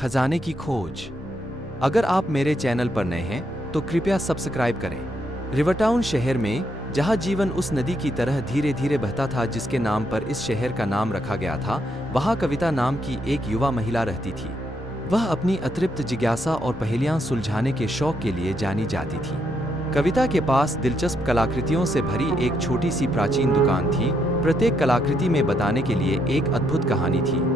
खजाने की खोज। अगर आप मेरे चैनल पर नए हैं तो कृपया सब्सक्राइब करें। रिवरटाउन शहर में जहां जीवन उस नदी की तरह धीरे धीरे बहता था जिसके नाम पर इस शहर का नाम रखा गया था, वहां कविता नाम की एक युवा महिला रहती थी। वह अपनी अतृप्त जिज्ञासा और पहेलियां सुलझाने के शौक के लिए जानी जाती थी। कविता के पास दिलचस्प कलाकृतियों से भरी एक छोटी सी प्राचीन दुकान थी। प्रत्येक कलाकृति में बताने के लिए एक अद्भुत कहानी थी।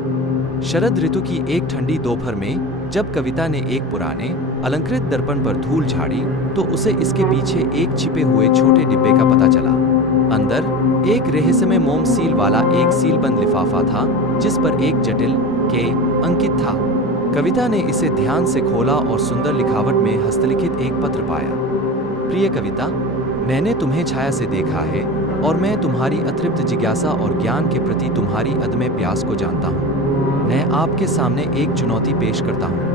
शरद ऋतु की एक ठंडी दोपहर में जब कविता ने एक पुराने अलंकृत दर्पण पर धूल झाड़ी तो उसे इसके पीछे एक छिपे हुए छोटे डिब्बे का पता चला। अंदर एक रहस्यमय मोम सील वाला एक सीलबंद लिफाफा था जिस पर एक जटिल के अंकित था। कविता ने इसे ध्यान से खोला और सुंदर लिखावट में हस्तलिखित एक पत्र पाया। प्रिय कविता, मैंने तुम्हें छाया से देखा है और मैं तुम्हारी अतृप्त जिज्ञासा और ज्ञान के प्रति तुम्हारी अदम्य प्यास को जानता हूँ। मैं आपके सामने एक चुनौती पेश करता हूँ।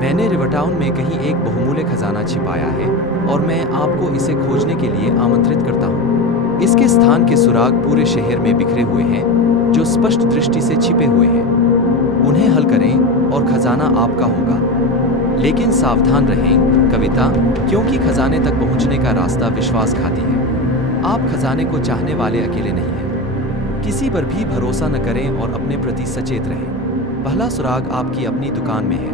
मैंने रिवरटाउन में कहीं एक बहुमूल्य खजाना छिपाया है और मैं आपको इसे खोजने के लिए आमंत्रित करता हूँ। इसके स्थान के सुराग पूरे शहर में बिखरे हुए हैं जो स्पष्ट दृष्टि से छिपे हुए हैं। उन्हें हल करें और खजाना आपका होगा। लेकिन सावधान रहें कविता, क्योंकि खजाने तक पहुँचने का रास्ता विश्वासघाती है। आप खजाने को चाहने वाले अकेले नहीं हैं। किसी पर भी भरोसा न करें और अपने प्रति सचेत रहें। पहला सुराग आपकी अपनी दुकान में है।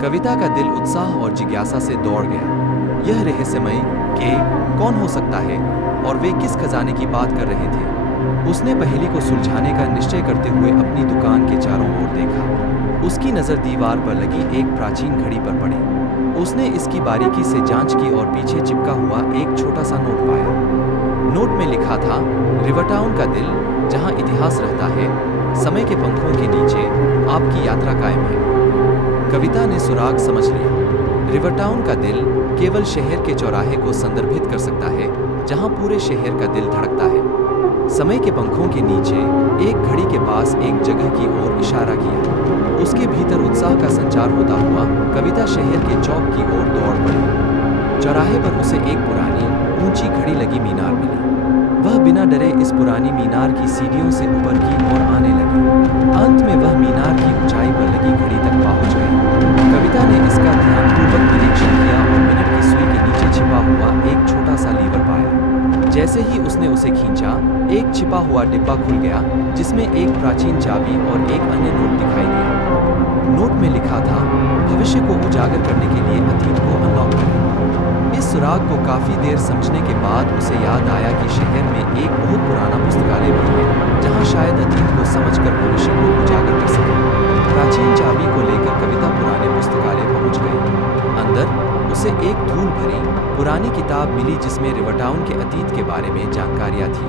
कविता का दिल उत्साह और जिज्ञासा से दौड़ गया। यह रहस्यमय के कौन हो सकता है और वे किस खजाने की बात कर रहे थे। उसने पहेली को सुलझाने का निश्चय करते हुए अपनी दुकान के चारों ओर देखा। उसकी नजर दीवार पर लगी एक प्राचीन घड़ी पर पड़ी। उसने इसकी बारीकी से जांच की और पीछे चिपका हुआ एक छोटा सा नोट पाया। नोट में लिखा था, रिवरटाउन का दिल जहां इतिहास रहता है, समय के पंखों के नीचे आपकी यात्रा कायम है। कविता ने सुराग समझ लिया। रिवरटाउन का दिल केवल शहर के चौराहे को संदर्भित कर सकता है जहां पूरे शहर का दिल धड़कता है। समय के पंखों के नीचे एक घड़ी के पास एक जगह की ओर इशारा किया। उसके भीतर उत्साह का संचार होता हुआ कविता शहर के चौक की ओर दौड़ पड़ी। चौराहे पर उसे एक पुरानी ऊंची घड़ी लगी मीनार मिली। वह बिना डरे इस पुरानी मीनार की सीढ़ियों से ऊपर की ओर आने लगी। अंत में वह मीनार की ऊंचाई पर लगी घड़ी तक पहुंच गई। कविता ने इसका ध्यानपूर्वक निरीक्षण किया और मिनट की सुई के नीचे छिपा हुआ एक छोटा सा लीवर पाया। जैसे ही उसने उसे खींचा, एक छिपा हुआ डिब्बा खुल गया जिसमें एक प्राचीन चाबी और एक अन्य नोट दिखाई दिया। नोट में लिखा था, भविष्य को उजागर करने के लिए अतीत को अनलॉक करें। इस सुराग को काफी देर समझने के बाद उसे याद आया कि शहर में एक बहुत पुराना पुस्तकालय भी है जहां शायद अतीत को समझकर भविष्य को उजागर कर सके। प्राचीन चाबी को लेकर कविता पुराने पुस्तकालय पहुंच गई। अंदर उसे एक धूल भरी पुरानी किताब मिली जिसमें रिवरटाउन के अतीत के बारे में जानकारियां थी।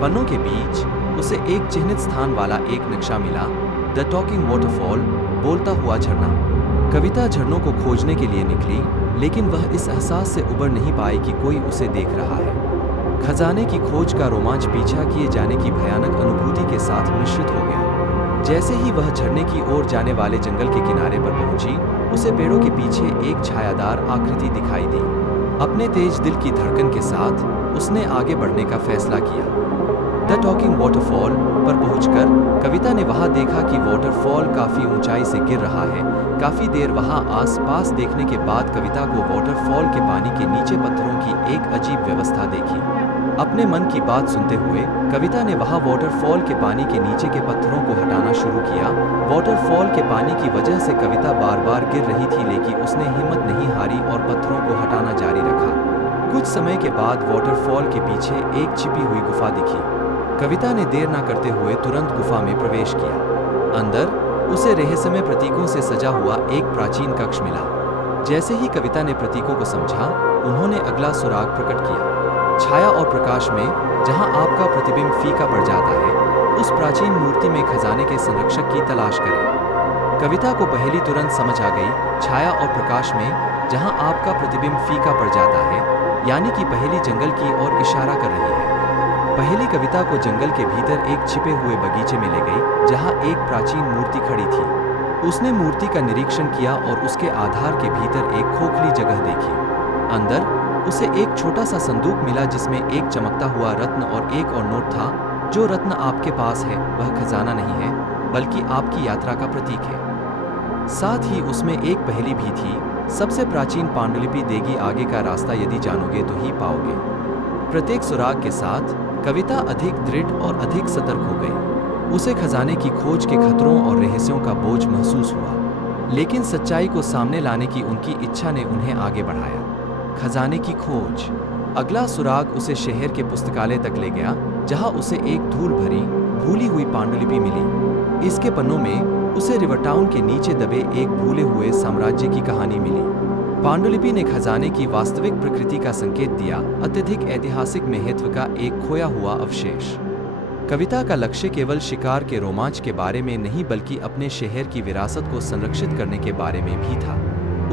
पन्नों के बीच उसे एक चिन्हित स्थान वाला एक नक्शा मिला, द टॉकिंग वाटरफॉल, बोलता हुआ झरना। कविता झरनों को खोजने के लिए निकली, लेकिन वह इस एहसास से उबर नहीं पाई कि कोई उसे देख रहा है। खजाने की खोज का रोमांच पीछा किए जाने की भयानक अनुभूति के साथ मिश्रित हो गया। जैसे ही वह झरने की ओर जाने वाले जंगल के किनारे पर पहुंची, उसे पेड़ों के पीछे एक छायादार आकृति दिखाई दी। अपने तेज दिल की धड़कन के साथ उसने आगे बढ़ने का फैसला किया। द टॉकिंग वाटरफॉल पर पहुंचकर कविता ने वहां देखा कि वाटरफॉल काफी ऊंचाई से गिर रहा है। काफी देर वहां आसपास देखने के बाद कविता को वाटरफॉल के पानी के नीचे पत्थरों की एक अजीब व्यवस्था देखी। अपने मन की बात सुनते हुए कविता ने वहां वाटरफॉल के पानी के नीचे के पत्थरों को हटाना शुरू किया। वाटरफॉल के पानी की वजह से कविता बार बार गिर रही थी, लेकिन उसने हिम्मत नहीं हारी और पत्थरों को हटाना जारी रखा। कुछ समय के बाद वाटरफॉल के पीछे एक छिपी हुई गुफा दिखी। कविता ने देर न करते हुए तुरंत गुफा में प्रवेश किया। अंदर उसे रहस्यमय प्रतीकों से सजा हुआ एक प्राचीन कक्ष मिला। जैसे ही कविता ने प्रतीकों को समझा, उन्होंने अगला सुराग प्रकट किया। छाया और प्रकाश में जहां आपका प्रतिबिंब फीका पड़ जाता है, उस प्राचीन मूर्ति में खजाने के संरक्षक की तलाश करें। कविता को पहेली तुरंत समझ आ गई। छाया और प्रकाश में जहां आपका प्रतिबिंब फीका पड़ जाता है, यानी कि पहेली जंगल की ओर इशारा कर रही है। पहेली कविता को जंगल के भीतर एक छिपे हुए बगीचे में ले गई जहां एक प्राचीन मूर्ति खड़ी थी। उसने मूर्ति का निरीक्षण किया और उसके आधार के भीतर एक खोखली जगह देखी। अंदर उसे एक छोटा सा संदूक मिला जिसमें एक चमकता हुआ रत्न और एक और नोट था। जो रत्न आपके पास है वह खजाना नहीं है, बल्कि आपकी यात्रा का प्रतीक है। साथ ही उसमें एक पहेली भी थी, सबसे प्राचीन पांडुलिपि देगी आगे का रास्ता, यदि जानोगे तो ही पाओगे। प्रत्येक सुराग के साथ कविता अधिक दृढ़ और अधिक सतर्क हो गई। उसे खजाने की खोज के खतरों और रहस्यों का बोझ महसूस हुआ, लेकिन सच्चाई को सामने लाने की उनकी इच्छा ने उन्हें आगे बढ़ाया। खजाने की खोज। अगला सुराग उसे शहर के पुस्तकालय तक ले गया, जहां उसे एक धूल भरी भूली हुई पांडुलिपि मिली। इसके पन्नों में उसे रिवर टाउन के नीचे दबे एक भूले हुए साम्राज्य की कहानी मिली। पांडुलिपि ने खजाने की वास्तविक प्रकृति का संकेत दिया, अत्यधिक ऐतिहासिक महत्व का एक खोया हुआ अवशेष। कविता का लक्ष्य केवल शिकार के रोमांच के बारे में नहीं, बल्कि अपने शहर की विरासत को संरक्षित करने के बारे में भी था।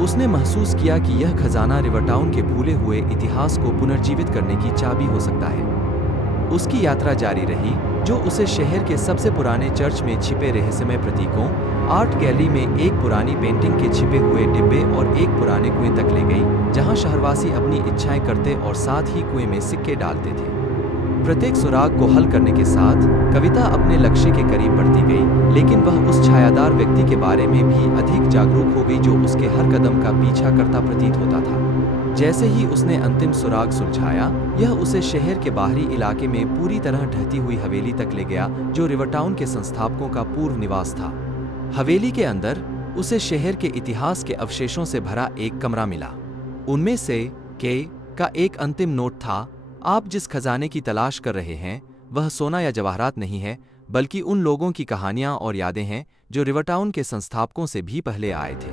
उसने महसूस किया कि यह खजाना रिवर टाउन के भूले हुए इतिहास को पुनर्जीवित करने की चाबी हो सकता है। उसकी यात्रा जारी रही, जो उसे शहर के सबसे पुराने चर्च में छिपे रहस्यमय प्रतीकों, आर्ट गैलरी में एक पुरानी पेंटिंग के छिपे हुए डिब्बे और एक पुराने कुएं तक ले गई, जहां शहरवासी अपनी इच्छाएं करते और साथ ही कुएं में सिक्के डालते थे। प्रत्येक सुराग को हल करने के साथ कविता अपने लक्ष्य के करीब बढ़ती गई, लेकिन वह उस छायादार व्यक्ति के बारे में भी अधिक जागरूक हो गई जो उसके हर कदम का पीछा करता प्रतीत होता था। जैसे ही उसने अंतिम सुराग सुलझाया, यह उसे शहर के बाहरी इलाके में पूरी तरह ढहती हुई हवेली तक ले गया, जो रिवर टाउन के संस्थापकों का पूर्व निवास था। हवेली के अंदर उसे शहर के इतिहास के अवशेषों से भरा एक कमरा मिला। उनमें से के का एक अंतिम नोट था, आप जिस खजाने की तलाश कर रहे हैं वह सोना या जवाहरात नहीं है, बल्कि उन लोगों की कहानियां और यादें हैं जो रिवर टाउन के संस्थापकों से भी पहले आए थे।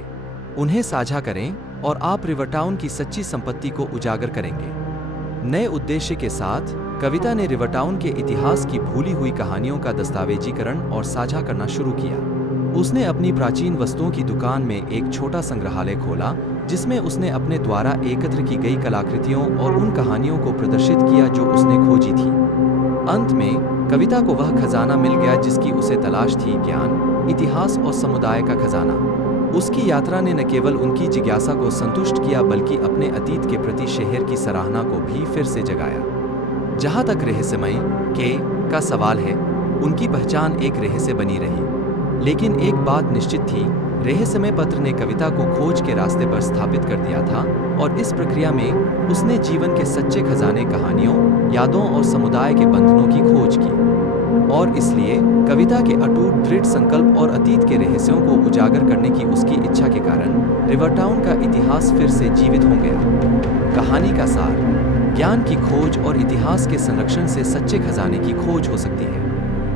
उन्हें साझा करें और आप रिवर टाउन की सच्ची संपत्ति को उजागर करेंगे। नए उद्देश्य के साथ कविता ने रिवर टाउन के इतिहास की भूली हुई कहानियों का दस्तावेजीकरण और साझा करना शुरू किया। उसने अपनी प्राचीन वस्तुओं की दुकान में एक छोटा संग्रहालय खोला, जिसमें उसने अपने द्वारा एकत्र की गई कलाकृतियों और उन कहानियों को प्रदर्शित किया जो उसने खोजी थी। अंत में कविता को वह खजाना मिल गया जिसकी उसे तलाश थी, ज्ञान, इतिहास और समुदाय का खजाना। उसकी यात्रा ने न केवल उनकी जिज्ञासा को संतुष्ट किया, बल्कि अपने अतीत के प्रति शहर की सराहना को भी फिर से जगाया। जहां तक रहस्यमय के का सवाल है, उनकी पहचान एक रहस्य बनी रही। लेकिन एक बात निश्चित थी, रहस्यमय पत्र ने कविता को खोज के रास्ते पर स्थापित कर दिया था, और इस प्रक्रिया में उसने जीवन के सच्चे खजाने, कहानियों, यादों और समुदाय के बंधनों की खोज की। और इसलिए कविता के अटूट दृढ़ संकल्प और अतीत के रहस्यों को उजागर करने की उसकी इच्छा के कारण रिवर टाउन का इतिहास फिर से जीवित हो गया। कहानी का सार, ज्ञान की खोज और इतिहास के संरक्षण से सच्चे खजाने की खोज हो सकती है।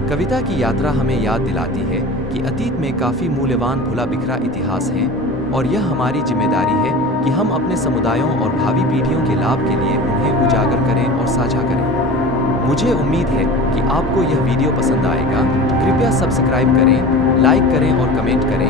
कविता की यात्रा हमें याद दिलाती है कि अतीत में काफी मूल्यवान भुला बिखरा इतिहास है, और यह हमारी जिम्मेदारी है कि हम अपने समुदायों और भावी पीढ़ियों के लाभ के लिए उन्हें उजागर करें और साझा करें। मुझे उम्मीद है कि आपको यह वीडियो पसंद आएगा। कृपया सब्सक्राइब करें, लाइक करें और कमेंट करें।